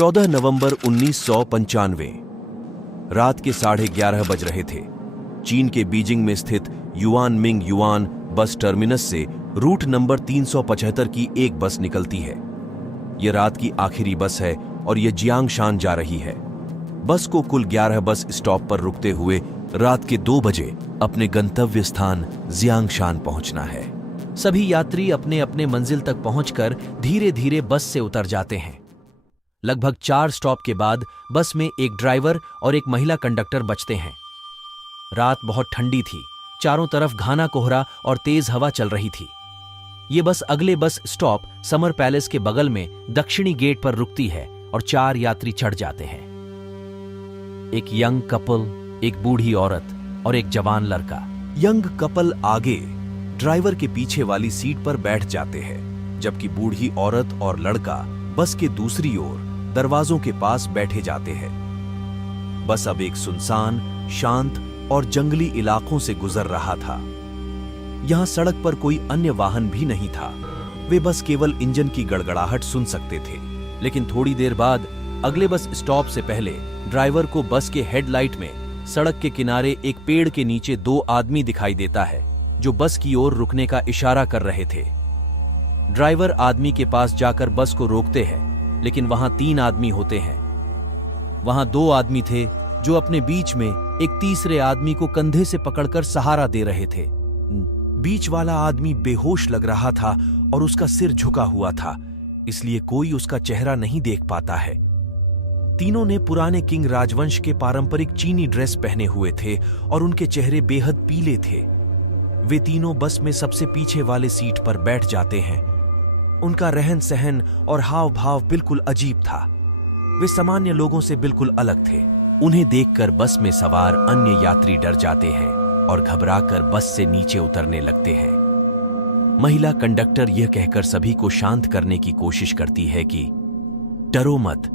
14 नवंबर 1995 रात के 11:30 बज रहे थे। चीन के बीजिंग में स्थित yuan Ming yuan bus terminus से रूट नंबर 375 की एक बस निकलती है। यह रात की आखिरी बस है और यह जियांगशान जा रही है। बस को कुल 11 बस स्टॉप पर रुकते हुए रात के 2 बजे अपने गंतव्य स्थान जियांगशान पहुंचना है। सभी यात्री अपने अपने मंजिल तक पहुंचकर धीरे धीरे बस से उतर जाते हैं। लगभग 4 स्टॉप के बाद बस में एक ड्राइवर और एक महिला कंडक्टर बचते हैं। रात बहुत ठंडी थी, चारों तरफ घना कोहरा और तेज हवा चल रही थी। ये बस अगले बस स्टॉप समर पैलेस के बगल में दक्षिणी गेट पर रुकती है और 4 यात्री चढ़ जाते हैं। एक यंग कपल, एक बूढ़ी औरत और एक जवान लड़का। यंग कपल आगे ड्राइवर के पीछे वाली सीट पर बैठ जाते हैं, जबकि बूढ़ी औरत और लड़का बस के दूसरी ओर दरवाजों के पास बैठे जाते हैं। बस अब एक सुनसान, शांत और जंगली इलाकों से गुजर रहा था। यहां सड़क पर कोई अन्य वाहन भी नहीं था। वे बस केवल इंजन की गड़गड़ाहट सुन सकते थे। लेकिन थोड़ी देर बाद अगले बस स्टॉप से पहले ड्राइवर को बस के हेडलाइट में सड़क के किनारे एक पेड़ के नीचे 2 आदमी दिखाई देता है, जो बस की ओर रुकने का इशारा कर रहे थे। ड्राइवर आदमी के पास जाकर बस को रोकते हैं, लेकिन वहां 3 आदमी होते हैं। वहां 2 आदमी थे जो अपने बीच में एक तीसरे आदमी को कंधे से पकड़कर सहारा दे रहे थे। बीच वाला आदमी बेहोश लग रहा था और उसका सिर झुका हुआ था, इसलिए कोई उसका चेहरा नहीं देख पाता है। तीनों ने पुराने किंग राजवंश के पारंपरिक चीनी ड्रेस पहने हुए थे और उनके चेहरे बेहद पीले थे। वे तीनों बस में सबसे पीछे वाले सीट पर बैठ जाते हैं। उनका रहन सहन और हाव भाव बिल्कुल अजीब था। वे सामान्य लोगों से बिल्कुल अलग थे। उन्हें देखकर बस में सवार अन्य यात्री डर जाते हैं और घबराकर बस से नीचे उतरने लगते हैं। महिला कंडक्टर यह कहकर सभी को शांत करने की कोशिश करती है कि डरो मत,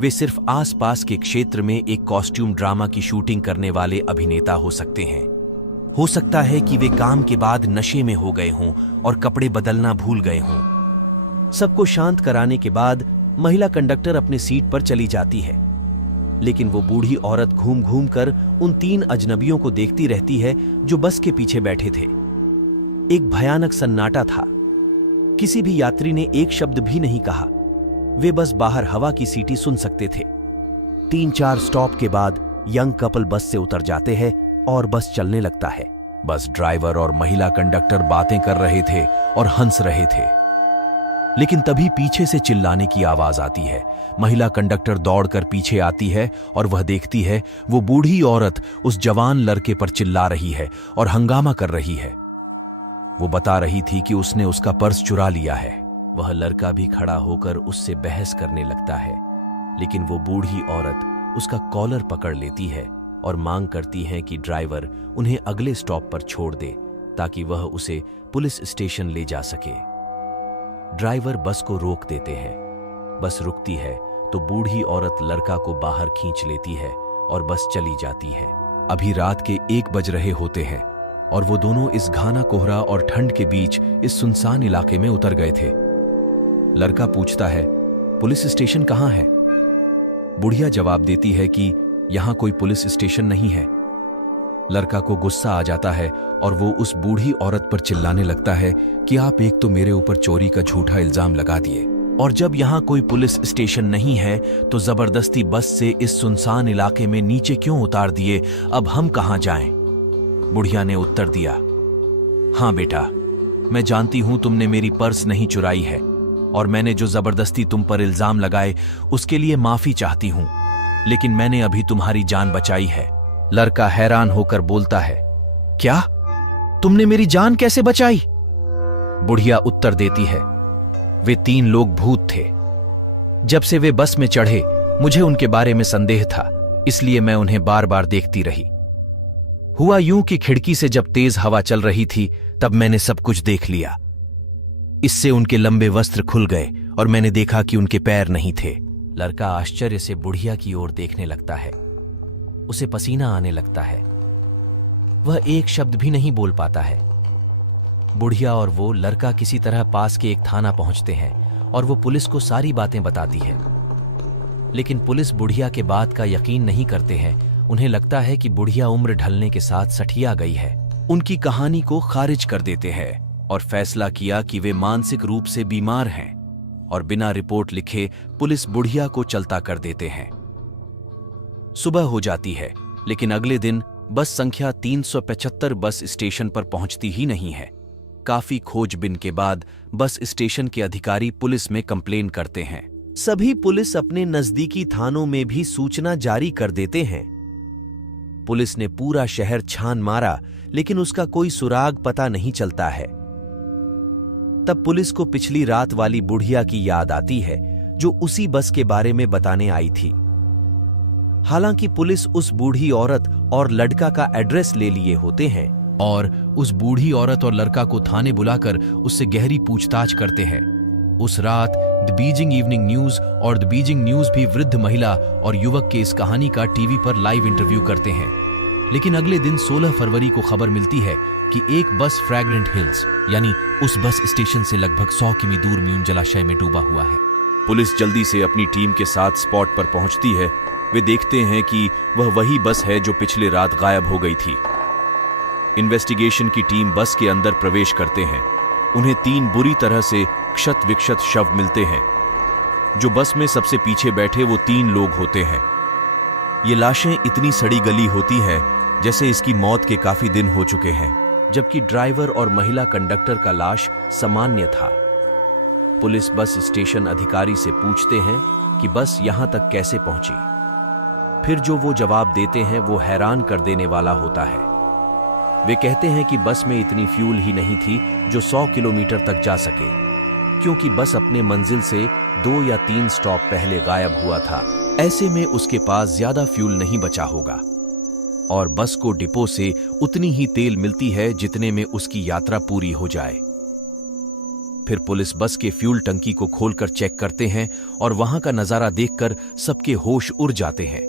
वे सिर्फ आसपास के क्षेत्र में एक कॉस्ट्यूम ड्रामा की शूटिंग करने वाले अभिनेता हो सकते हैं। हो सकता है कि वे काम के बाद नशे में हो गए हों और कपड़े बदलना भूल गए हों। सबको शांत कराने के बाद महिला कंडक्टर अपनी सीट पर चली जाती है, लेकिन वो बूढ़ी औरत घूम घूम कर उन 3 अजनबियों को देखती रहती है जो बस के पीछे बैठे थे। एक भयानक सन्नाटा था। किसी भी यात्री ने एक शब्द भी नहीं कहा। वे बस बाहर हवा की सीटी सुन सकते थे। 3-4 स्टॉप के बाद यंग कपल बस से उतर जाते हैं और बस चलने लगता है। बस ड्राइवर और महिला कंडक्टर बातें कर रहे थे और हंस रहे थे, लेकिन तभी पीछे से चिल्लाने की आवाज आती है। महिला कंडक्टर दौड़कर पीछे आती है और वह देखती है वो बूढ़ी औरत उस जवान लड़के पर चिल्ला रही है और हंगामा कर रही है। वो बता रही थी कि उसने उसका पर्स चुरा लिया है। वह लड़का भी खड़ा होकर उससे बहस करने लगता है, लेकिन वो बूढ़ी औरत उसका कॉलर पकड़ लेती है और मांग करती है कि ड्राइवर उन्हें अगले स्टॉप पर छोड़ दे ताकि वह उसे पुलिस स्टेशन ले जा सके। ड्राइवर बस को रोक देते हैं। बस रुकती है तो बूढ़ी औरत लड़का को बाहर खींच लेती है और बस चली जाती है। अभी रात के 1 बज रहे होते हैं और वो दोनों इस घना कोहरा और ठंड के बीच इस सुनसान इलाके में उतर गए थे। लड़का पूछता है, पुलिस स्टेशन कहाँ है? बुढ़िया जवाब देती है कि यहां कोई पुलिस स्टेशन नहीं है। लड़का को गुस्सा आ जाता है और वो उस बूढ़ी औरत पर चिल्लाने लगता है कि आप एक तो मेरे ऊपर चोरी का झूठा इल्जाम लगा दिए, और जब यहां कोई पुलिस स्टेशन नहीं है तो जबरदस्ती बस से इस सुनसान इलाके में नीचे क्यों उतार दिए? अब हम कहां जाएं? बुढ़िया ने उत्तर दिया, हाँ बेटा, मैं जानती हूं तुमने मेरी पर्स नहीं चुराई है और मैंने जो जबरदस्ती तुम पर इल्जाम लगाए उसके लिए माफी चाहती हूं, लेकिन मैंने अभी तुम्हारी जान बचाई है। लड़का हैरान होकर बोलता है, क्या? तुमने मेरी जान कैसे बचाई? बुढ़िया उत्तर देती है, वे 3 लोग भूत थे। जब से वे बस में चढ़े मुझे उनके बारे में संदेह था, इसलिए मैं उन्हें बार बार देखती रही। हुआ यूं कि खिड़की से जब तेज हवा चल रही थी तब मैंने सब कुछ देख लिया। इससे उनके लंबे वस्त्र खुल गए और मैंने देखा कि उनके पैर नहीं थे। लड़का आश्चर्य से बुढ़िया की ओर देखने लगता है। उसे पसीना आने लगता है। वह एक शब्द भी नहीं बोल पाता है। बुढ़िया और वो लड़का किसी तरह पास के एक थाना पहुंचते हैं और वो पुलिस को सारी बातें बताती है। लेकिन पुलिस बुढ़िया के बात का यकीन नहीं करते हैं। उन्हें लगता है कि बुढ़िया उम्र ढलने के साथ सठिया गई है। उनकी कहानी को खारिज कर देते हैं और फैसला किया कि वे मानसिक रूप से बीमार हैं और बिना रिपोर्ट लिखे पुलिस बुढ़िया को चलता कर देते हैं। सुबह हो जाती है, लेकिन अगले दिन बस संख्या 375 बस स्टेशन पर पहुंचती ही नहीं है। काफी खोजबीन के बाद बस स्टेशन के अधिकारी पुलिस में कंप्लेन करते हैं। सभी पुलिस अपने नजदीकी थानों में भी सूचना जारी कर देते हैं। पुलिस ने पूरा शहर छान मारा, लेकिन उसका कोई सुराग पता नहीं चलता है। तब पुलिस को पिछली रात वाली बुढ़िया की याद आती है, जो उसी बस के बारे में बताने आई थी। हालांकि पुलिस उस बूढ़ी औरत और लड़का का एड्रेस ले लिए होते हैं और उस बूढ़ी औरत और लड़का को थाने बुलाकर उससे गहरी पूछताछ करते हैं। उस रात द बीजिंग इवनिंग न्यूज और द बीजिंग न्यूज भी वृद्ध महिला और युवक के इस कहानी का टीवी पर लाइव इंटरव्यू करते हैं। लेकिन अगले दिन 16 फरवरी को खबर मिलती है कि एक बस फ्रैग्रेंट हिल्स यानी उस बस स्टेशन से लगभग 100 किमी दूर म्यून जलाशय में डूबा हुआ है। पुलिस जल्दी से अपनी टीम के साथ स्पॉट पर पहुंचती है। वे देखते हैं कि वह वही बस है जो पिछले रात गायब हो गई थी। इन्वेस्टिगेशन की टीम बस के अंदर प्रवेश करते हैं। उन्हें 3 बुरी तरह से क्षत विक्षत शव मिलते हैं। जो बस में सबसे पीछे बैठे वो 3 लोग होते हैं। ये लाशें इतनी सड़ी गली होती हैं जैसे इसकी मौत के काफी दिन हो चुके हैं, जबकि ड्राइवर और महिला कंडक्टर का लाश सामान्य था। पुलिस बस स्टेशन अधिकारी से पूछते हैं कि बस यहां तक कैसे पहुंची। फिर जो वो जवाब देते हैं वो हैरान कर देने वाला होता है। वे कहते हैं कि बस में इतनी फ्यूल ही नहीं थी जो 100 किलोमीटर तक जा सके, क्योंकि बस अपने मंजिल से 2 या 3 स्टॉप पहले गायब हुआ था। ऐसे में उसके पास ज्यादा फ्यूल नहीं बचा होगा और बस को डिपो से उतनी ही तेल मिलती है जितने में उसकी यात्रा पूरी हो जाए। फिर पुलिस बस के फ्यूल टंकी को खोलकर चेक करते हैं और वहां का नजारा देखकर सबके होश उड़ जाते हैं।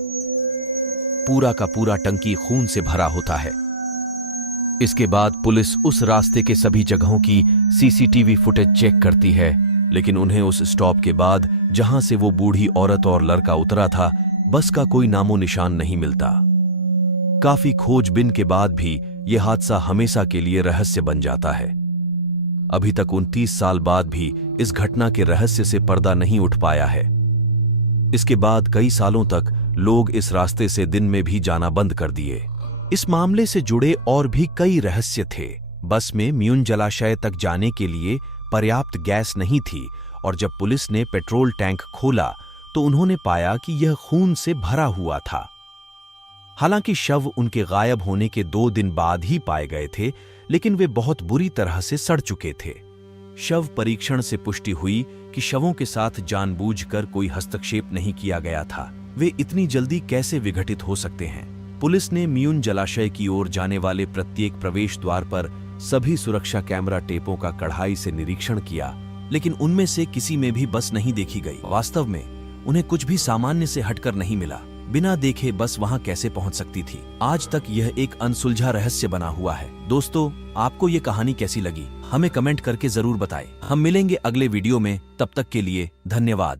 पूरा का पूरा टंकी खून से भरा होता है। इसके बाद पुलिस उस रास्ते के सभी जगहों की सीसीटीवी फुटेज चेक करती है, लेकिन उन्हें उस स्टॉप के बाद जहां से वो बूढ़ी औरत और लड़का उतरा था, बस का कोई नामो निशान नहीं मिलता। काफी खोजबीन के बाद भी यह हादसा हमेशा के लिए रहस्य बन जाता है। अभी तक 29 साल बाद भी इस घटना के रहस्य से पर्दा नहीं उठ पाया है। इसके बाद कई सालों तक लोग इस रास्ते से दिन में भी जाना बंद कर दिए। इस मामले से जुड़े और भी कई रहस्य थे। बस में म्यून जलाशय तक जाने के लिए पर्याप्त गैस नहीं थी और जब पुलिस ने पेट्रोल टैंक खोला तो उन्होंने पाया कि यह खून से भरा हुआ था। हालांकि शव उनके गायब होने के 2 दिन बाद ही पाए गए थे, लेकिन वे बहुत बुरी तरह से सड़ चुके थे। शव परीक्षण से पुष्टि हुई कि शवों के साथ जानबूझकर कोई हस्तक्षेप नहीं किया गया था। वे इतनी जल्दी कैसे विघटित हो सकते हैं? पुलिस ने म्यून जलाशय की ओर जाने वाले प्रत्येक प्रवेश द्वार पर सभी सुरक्षा कैमरा टेपों का कड़ाई से निरीक्षण किया, लेकिन उनमें से किसी में भी बस नहीं देखी गई। वास्तव में उन्हें कुछ भी सामान्य से हटकर नहीं मिला। बिना देखे बस वहां कैसे पहुंच सकती थी? आज तक यह एक अनसुलझा रहस्य बना हुआ है। दोस्तों, आपको ये कहानी कैसी लगी? हमें कमेंट करके जरूर बताएं। हम मिलेंगे अगले वीडियो में, तब तक के लिए धन्यवाद।